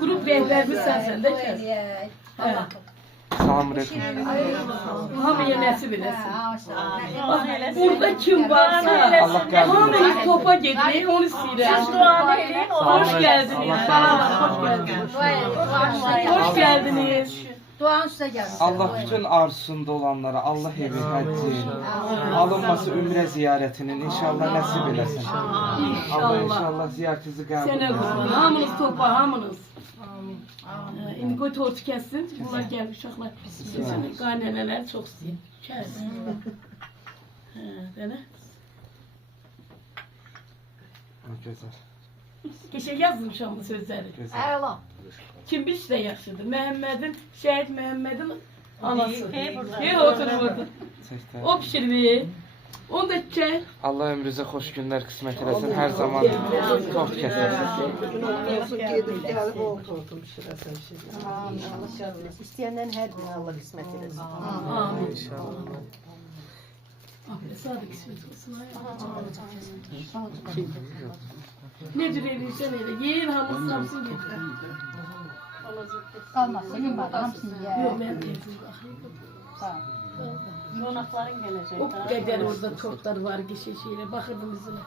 Grup rehberimiz sensin de ki. Selamun aleyküm. Hamıya nəsib eləsin. Burada kim varsa Allah qəbul hamınız topa gedin, onu istəyirəm. Hoş geldiniz. Balalar, hoş geldiniz. Hoş geldiniz. Doğan size gelsin. Allah bütün arzusunda olanlara Allah evi həccin, alınması ümrə ziyarətinin inşallah nəsib eləsin. Allah inşallah ziyarətinizi qəbul Sənə etsin. qurban. Hamınız topa, hamınız. İndi qoy tortu kəssin. Bunlar gəlib uşaqlar. Qaynənələr çox istəyir. Kəs. Belə. Gözəl. Keçə yazmışam bu sözləri. Gözəl. Əla. Kim bilsə yaxşıdır. Məhəmmədin, şəhid Məhəmmədin anası. Oturur orada. Çəkdə. O pişirdi. Onu da çək. Allah ömrünüzə xoş günlər qismət eləsin. Hər zaman tort kəsərsiniz. İstəyəndən hər birini Allah qismət eləsin. Amin. İnşallah. Sadık kısmet olsun. Ne cür evirsen öyle. Yiyin hamısı hamsın getir. Kalmaz. Senin bak hamsın ya. Yok ben teyzim. Yonakların gelecek. O kadar orada tortlar var ki şeyle bakırdım yüzüne.